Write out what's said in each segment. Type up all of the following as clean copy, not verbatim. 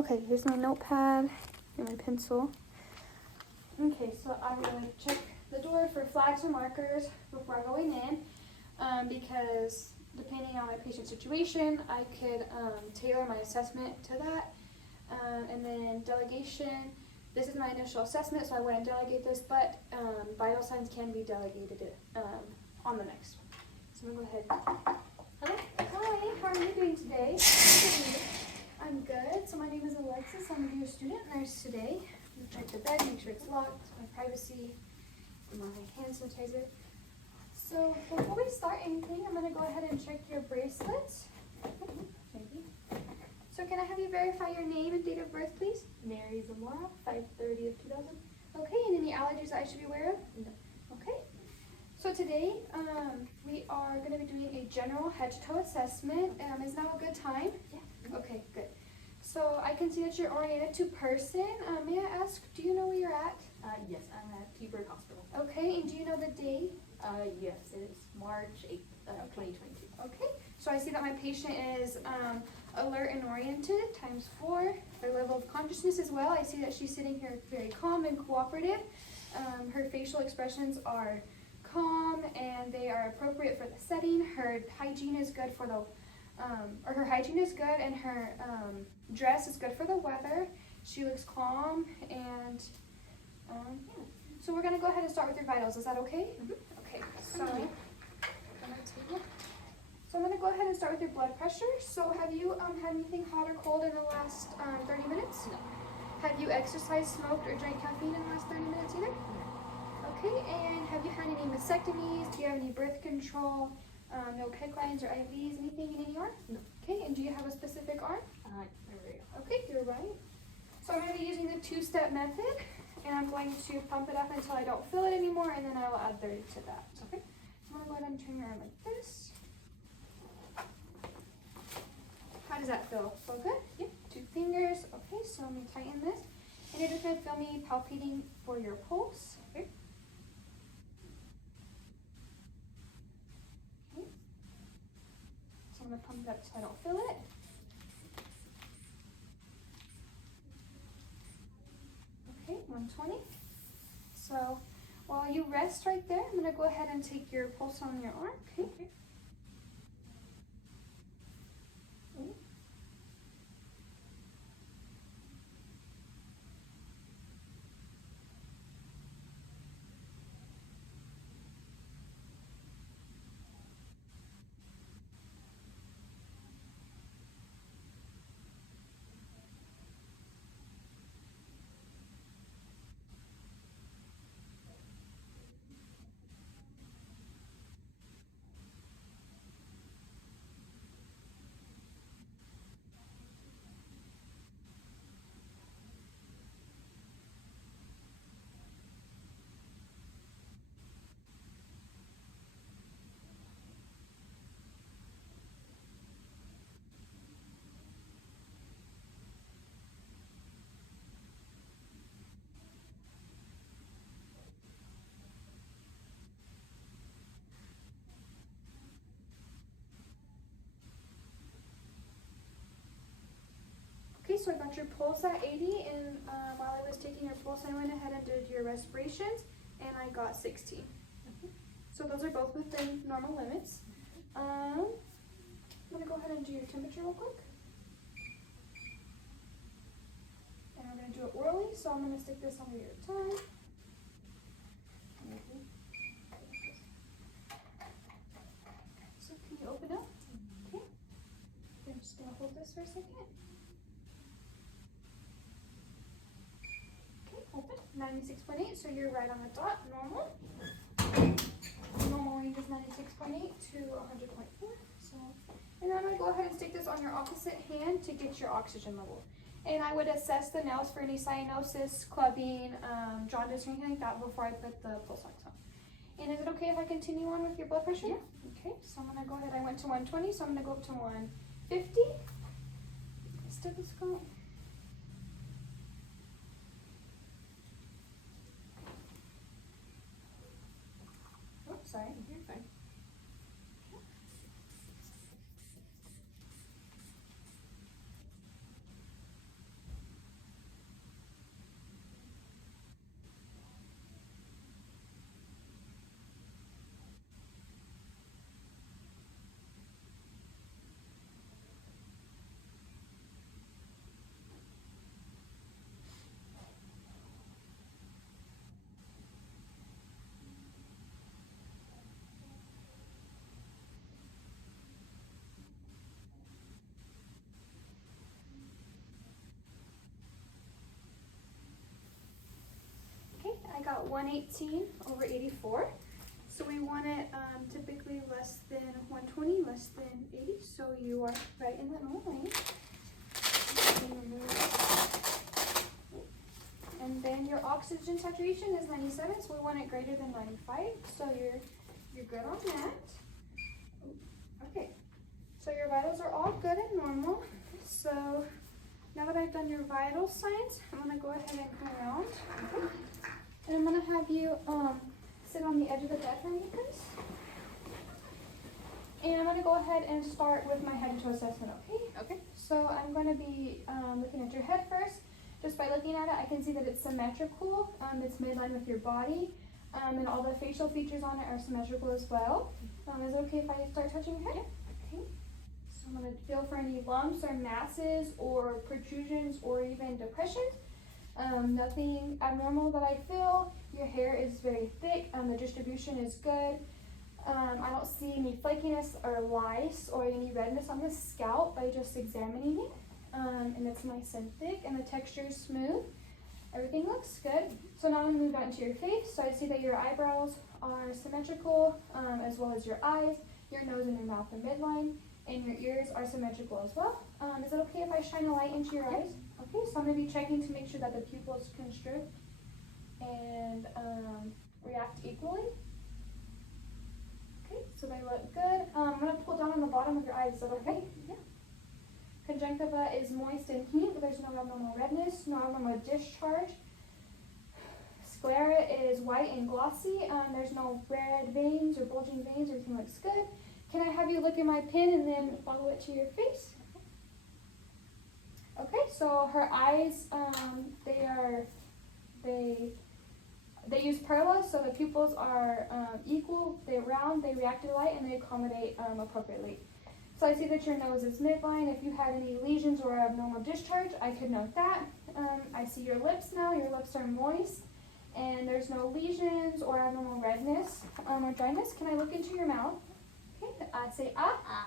Okay, here's my notepad and my pencil. Okay, so I'm going to check the door for flags or markers before going in, because depending on my patient situation, I could tailor my assessment to that. And then delegation, this is my initial assessment, so I wouldn't delegate this, but vital signs can be delegated on the next one. So I'm going to go ahead. Okay. Hi, how are you doing today? I'm good. So my name is Alexis. I'm going to be your student nurse today. I'm going to check the bed, make sure it's locked, my privacy, and my hand sanitizer. So before we start anything, I'm going to go ahead and check your bracelets. Maybe. So can I have you verify your name and date of birth, please? Mary Zamora, 5/30 of 2000. Okay, and any allergies I should be aware of? No. Okay. So today, we are going to be doing a general head to toe assessment. Is now a good time? Yeah. Okay, good. So I can see that you're oriented to person. May I ask, do you know where you're at? Yes, I'm at T-Bird Hospital. Okay, and do you know the date? Yes, it is March 8th, 2022. Okay, so I see that my patient is alert and oriented, ×4. Her level of consciousness as well. I see that she's sitting here very calm and cooperative. Her facial expressions are calm and they are appropriate for the setting. Her hygiene is good for the, her hygiene is good, and her dress is good for the weather. She looks calm, and yeah. So we're gonna go ahead and start with your vitals. Is that okay? Mm-hmm. Okay. So I'm gonna go ahead and start with your blood pressure. So have you had anything hot or cold in the last 30 minutes? No. Have you exercised, smoked, or drank caffeine in the last 30 minutes either? No. Okay, and have you had any mastectomies? Do you have any birth control? No PEG lines or IVs? Anything in any arm? No. Okay, and do you have a specific arm? Right. Okay, you're right. So I'm going to be using the two-step method, and I'm going to pump it up until I don't feel it anymore, and then I will add 30 to that. Okay, so I'm going to go ahead and turn your arm like this. How does that feel? Feel good? Yep. 2 fingers. Okay, so let me tighten this. And you're just going to feel me palpating for your pulse. Okay. Okay. So I'm going to pump it up so I don't feel it. Okay, 120. So while you rest right there, I'm going to go ahead and take your pulse on your arm. Okay. Okay. Okay, so I got your pulse at 80, and while I was taking your pulse, I went ahead and did your respirations, and I got 16. So those are both within normal limits. I'm going to go ahead and do your temperature real quick. And I'm going to do it orally, so I'm going to stick this under your tongue. So can you open up? Okay. I'm just going to hold this for a second. Open, 96.8, so you're right on the dot, normal. Normal range is 96.8 to 100.4. So, and then I'm going to go ahead and stick this on your opposite hand to get your oxygen level. And I would assess the nails for any cyanosis, clubbing, jaundice, or anything like that before I put the pulse ox on. And is it okay if I continue on with your blood pressure? Yeah. Okay, so I'm going to go ahead, I went to 120, so I'm going to go up to 150. Stethoscope. Sorry. You're fine. about 118 over 84. So we want it typically less than 120, less than 80. So you are right in that normal range. And then your oxygen saturation is 97, so we want it greater than 95. So you're good on that. Okay. So your vitals are all good and normal. So now that I've done your vital signs, I'm gonna go ahead and come around. And I'm gonna have you sit on the edge of the bed for me, please. And I'm gonna go ahead and start with my head to toe assessment, okay? Okay. So I'm gonna be looking at your head first. Just by looking at it, I can see that it's symmetrical. It's midline with your body. And all the facial features on it are symmetrical as well. Is it okay if I start touching your head? Yeah. Okay. So I'm gonna feel for any lumps or masses or protrusions or even depressions. Nothing abnormal that I feel. Your hair is very thick. The distribution is good. I don't see any flakiness or lice or any redness on the scalp by just examining it. And it's nice and thick and the texture is smooth. Everything looks good. So now I'm going to move on to your face. So I see that your eyebrows are symmetrical, as well as your eyes, your nose and your mouth are midline, and your ears are symmetrical as well. Is it okay if I shine a light into your eyes? Okay, so I'm going to be checking to make sure that the pupils constrict and react equally. Okay, so they look good. I'm going to pull down on the bottom of your eyes. Is that okay? Yeah. Conjunctiva is moist and heat, but there's no abnormal redness, no abnormal discharge. Sclera is white and glossy. There's no red veins or bulging veins. Everything looks good. Can I have you look at my pin and then follow it to your face? Okay, so her eyes, they use perla, so the pupils are equal, they're round, they react to light, and they accommodate appropriately. So I see that your nose is midline. If you had any lesions or abnormal discharge, I could note that. I see your lips now. Your lips are moist, and there's no lesions or abnormal redness or dryness. Can I look into your mouth? Okay, say ah.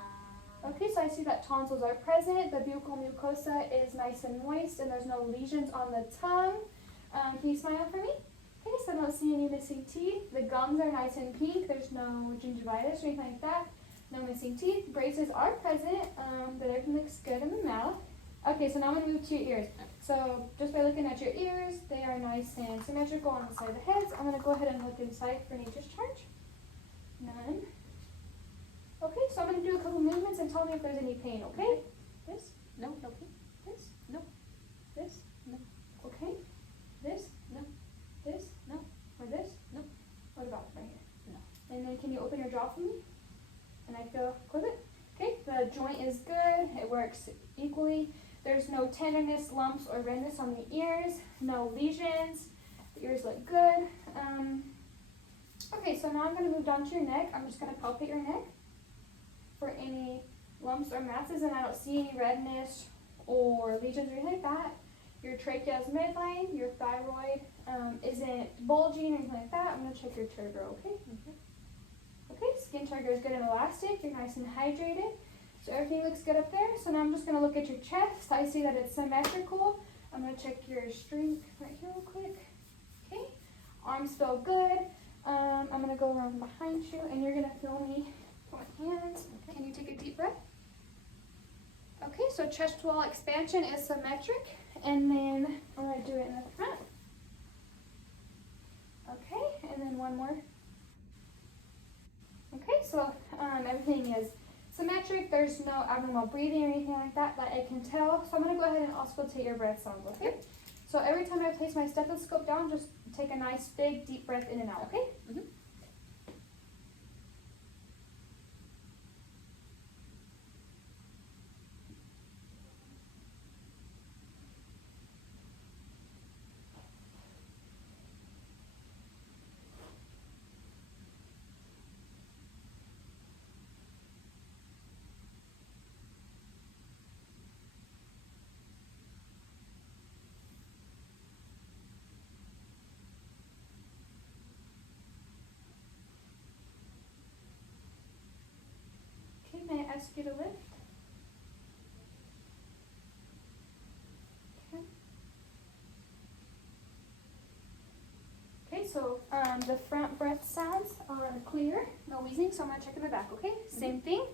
Okay, so I see that tonsils are present. The buccal mucosa is nice and moist, and there's no lesions on the tongue. Can you smile for me? Okay, so I don't see any missing teeth. The gums are nice and pink. There's no gingivitis or anything like that. No missing teeth. Braces are present, but everything looks good in the mouth. Okay, so now I'm going to move to your ears. So just by looking at your ears, they are nice and symmetrical on the side of the heads. I'm going to go ahead and look inside for any discharge. None. Okay, so I'm going to do a couple movements and tell me if there's any pain, okay? This? No, no pain. This? No. This? No. Okay. This? No. This? No. Or this? No. What about right here? No. And then can you open your jaw for me? And I feel, close it. Okay, the joint is good. It works equally. There's no tenderness, lumps, or redness on the ears. No lesions. The ears look good. Okay, so now I'm going to move down to your neck. I'm just going to palpate your neck for any lumps or masses, and I don't see any redness or lesions or anything like that. Your trachea is midline. Your thyroid isn't bulging or anything like that. I'm going to check your turgor, okay? Okay, skin turgor is good and elastic. You're nice and hydrated. So everything looks good up there. So now I'm just going to look at your chest. I see that it's symmetrical. I'm going to check your strength right here real quick. Okay, arms feel good. I'm going to go around behind you, and you're going to feel me with my hands. Okay. Can you take a deep breath? Okay, so chest wall expansion is symmetric, and then I'm going to do it in the front. Okay, and then one more. Okay, so everything is symmetric. There's no abnormal breathing or anything like that I can tell. So I'm going to go ahead and auscultate your breath sounds, okay? So every time I place my stethoscope down, just take a nice big deep breath in and out, okay? Mm-hmm. Okay, may I ask you to lift? Okay. Okay, so the front breath sounds are clear, no wheezing, so I'm gonna check in the back, okay? Same thing.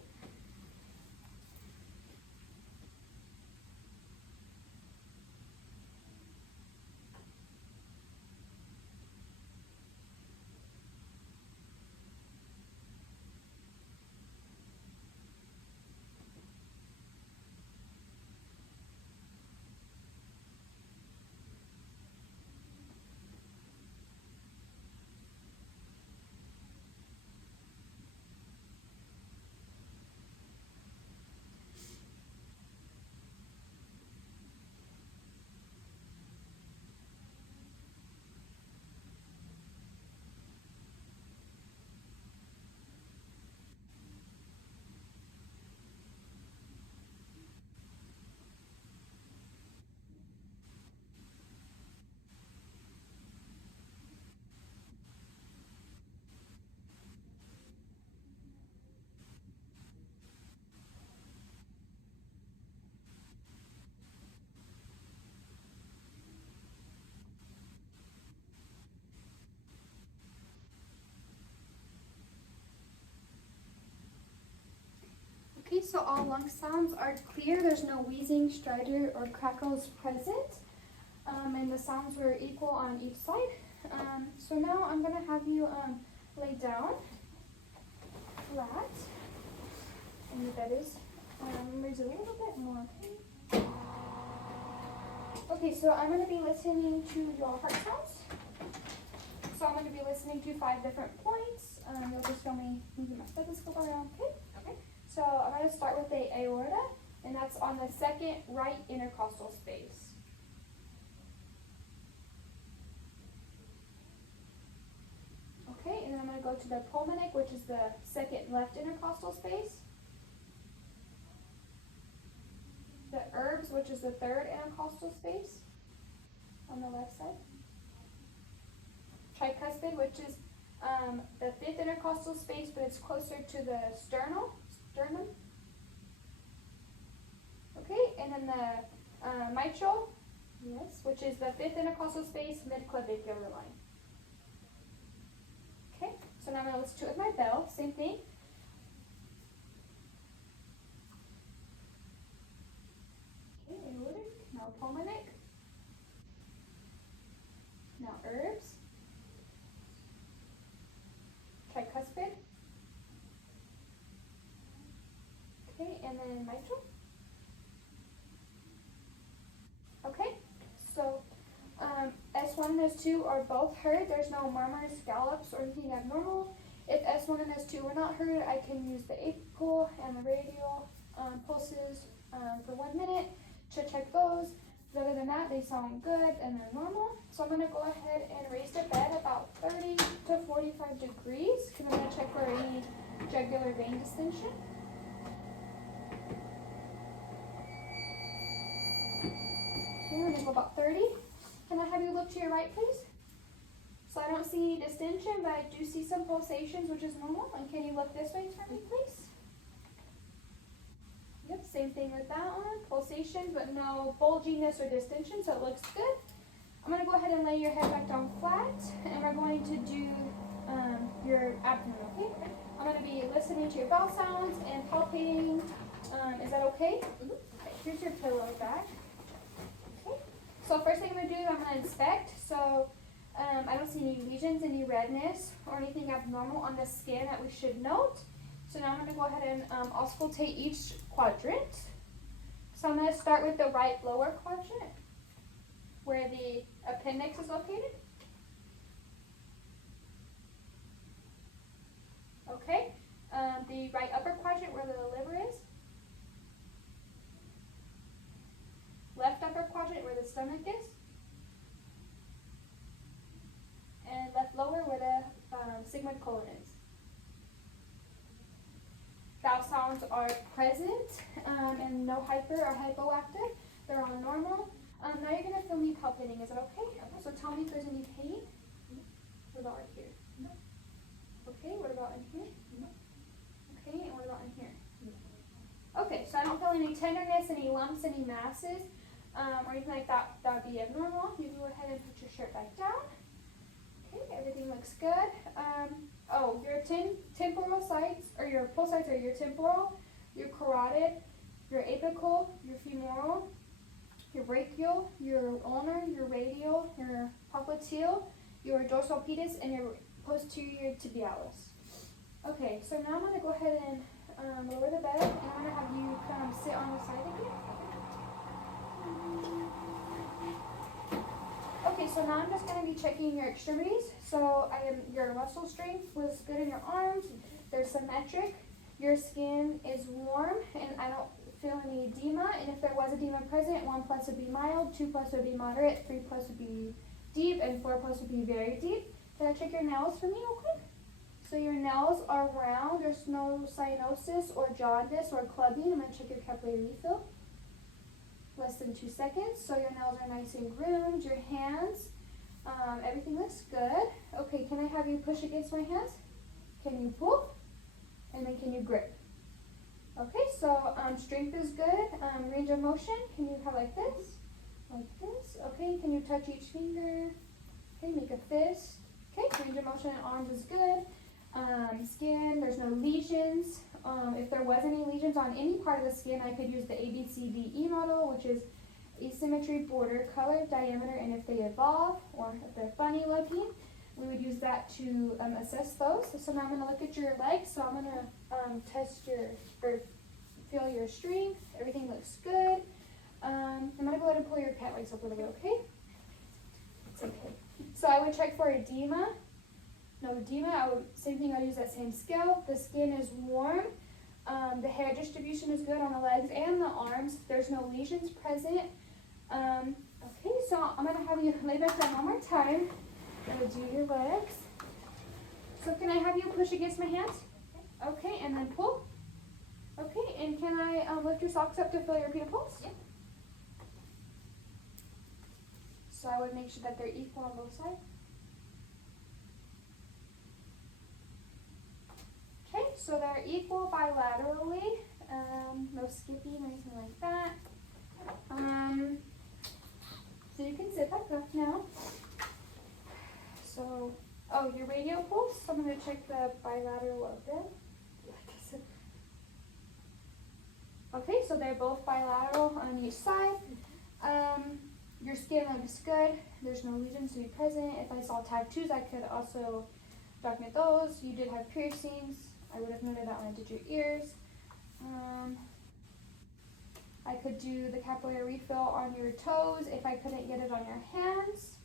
Okay, so all lung sounds are clear. There's no wheezing, stridor, or crackles present. And the sounds were equal on each side. So now I'm gonna have you lay down flat. And your bed is raise it a little bit more, okay? Okay, so I'm gonna be listening to your heart sounds. So I'm gonna be listening to 5 different points. You'll just tell me moving my stethoscope around, okay? Okay. So I'm going to start with the aorta, and that's on the second right intercostal space. Okay, and then I'm going to go to the pulmonic, which is the second left intercostal space. The herbs, which is the third intercostal space on the left side. Tricuspid, which is the fifth intercostal space, but it's closer to the sternum. Okay, and then the mitral, yes, which is the fifth intercostal space, mid-clavicular line. Okay, so now I'm going to listen to it with my bell, same thing. Okay, aortic, now pulmonic, now herbs, tricuspid, okay, and then mitral. Okay, so S1 and S2 are both heard. There's no murmurs, scallops, or anything abnormal. If S1 and S2 were not heard, I can use the apical and the radial pulses for 1 minute to check those. But other than that, they sound good and they're normal. So I'm going to go ahead and raise the bed about 30 to 45 degrees because I'm going to check for any jugular vein distension. Okay, I'm going to go about 30. Can I have you look to your right, please? So I don't see any distension, but I do see some pulsations, which is normal. And can you look this way for me, please? Yep, same thing with that one. Pulsations, but no bulginess or distension, so it looks good. I'm going to go ahead and lay your head back down flat, and we're going to do your abdomen, okay? I'm going to be listening to your bowel sounds and palpating. Is that okay? Mm-hmm. Okay, here's your pillow back. Okay. So first thing I'm going to do is I'm going to inspect. So I don't see any lesions, any redness, or anything abnormal on the skin that we should note. So now I'm going to go ahead and auscultate each quadrant. So I'm going to start with the right lower quadrant, where the appendix is located. Okay. The right upper quadrant, where the liver is. Left upper quadrant, where the stomach is. And left lower, where the sigmoid colon is. Bowel sounds are present and no hyper or hypoactive. They're all normal. Now you're going to feel me palpating. Is that okay? So tell me if there's any pain. What about right here? No. Okay, what about in here? No. Okay, and what about in here? No. Okay, so I don't feel any tenderness, any lumps, any masses, or anything like that. That would be abnormal. You go ahead and put your shirt back down. Okay. everything looks good. Oh, your temporal sites, or your pulse sites are your temporal, your carotid, your apical, your femoral, your brachial, your ulnar, your radial, your popliteal, your dorsal pedis, and your posterior tibialis. Okay, so now I'm going to go ahead and lower the bed, and I'm going to have you come sit on the side again. Okay, so now I'm just going to be checking your extremities. So your muscle strength was good in your arms. They're symmetric. Your skin is warm, and I don't feel any edema. And if there was edema present, 1+ would be mild, 2+ would be moderate, 3+ would be deep, and 4+ would be very deep. Can I check your nails for me real quick? So your nails are round. There's no cyanosis or jaundice or clubbing. I'm going to check your capillary refill. Less than 2 seconds. So your nails are nice and groomed. Your hands, everything looks good. Okay, can I have you push against my hands? Can you pull? And then can you grip? Okay, so strength is good. Range of motion, can you have like this? Like this. Okay, can you touch each finger? Okay, make a fist. Okay, range of motion in arms is good. Skin, there's no lesions. If there was any lesions on any part of the skin, I could use the ABCDE model, which is asymmetry, border, color, diameter, and if they evolve or if they're funny looking, we would use that to assess those. So now I'm going to look at your legs. So I'm going to test or feel your strength. Everything looks good. I'm going to go ahead and pull your pant legs up a little bit, okay? It's okay. So I would check for edema. No edema, same thing, I would use that same scale. The skin is warm. The hair distribution is good on the legs and the arms. There's no lesions present. Okay, so I'm going to have you lay back down one more time. I'm going to do your legs. So can I have you push against my hands? Okay, and then pull. Okay, and can I lift your socks up to feel your repeated pulse? Yep. So I would make sure that they're equal on both sides. Okay, so they're equal bilaterally, no skipping or anything like that. So you can sit back up now. So, oh, your radial pulse, so I'm going to check the bilateral of them. Okay, so they're both bilateral on each side. Your skin looks good. There's no lesions to be present. If I saw tattoos, I could also document those. You did have piercings. I would have noted that when I did your ears. I could do the capillary refill on your toes if I couldn't get it on your hands.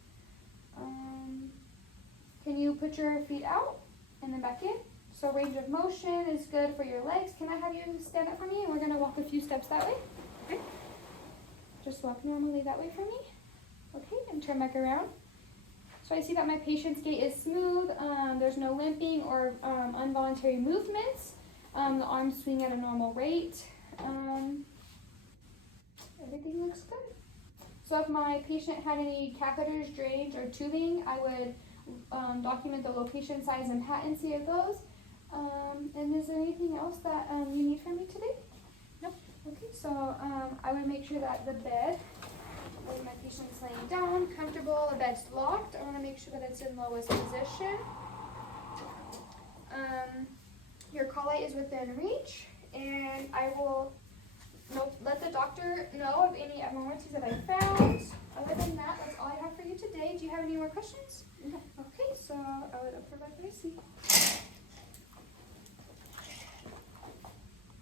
Can you put your feet out and then back in? So range of motion is good for your legs. Can I have you stand up for me? And we're going to walk a few steps that way. Okay. Just walk normally that way for me. Okay, and turn back around. So I see that my patient's gait is smooth. There's no limping or involuntary movements. The arms swing at a normal rate. Everything looks good. So if my patient had any catheters, drains, or tubing, I would document the location, size, and patency of those. And is there anything else that you need from me today? No. Okay, so I would make sure that the bed, when my patient's laying down, comfortable, the bed's locked. I want to make sure that it's in lowest position. Your call light is within reach, and I will let the doctor know of any abnormalities that I found. Other than that, that's all I have for you today. Do you have any more questions? No. Okay, so I would approve by Gracie.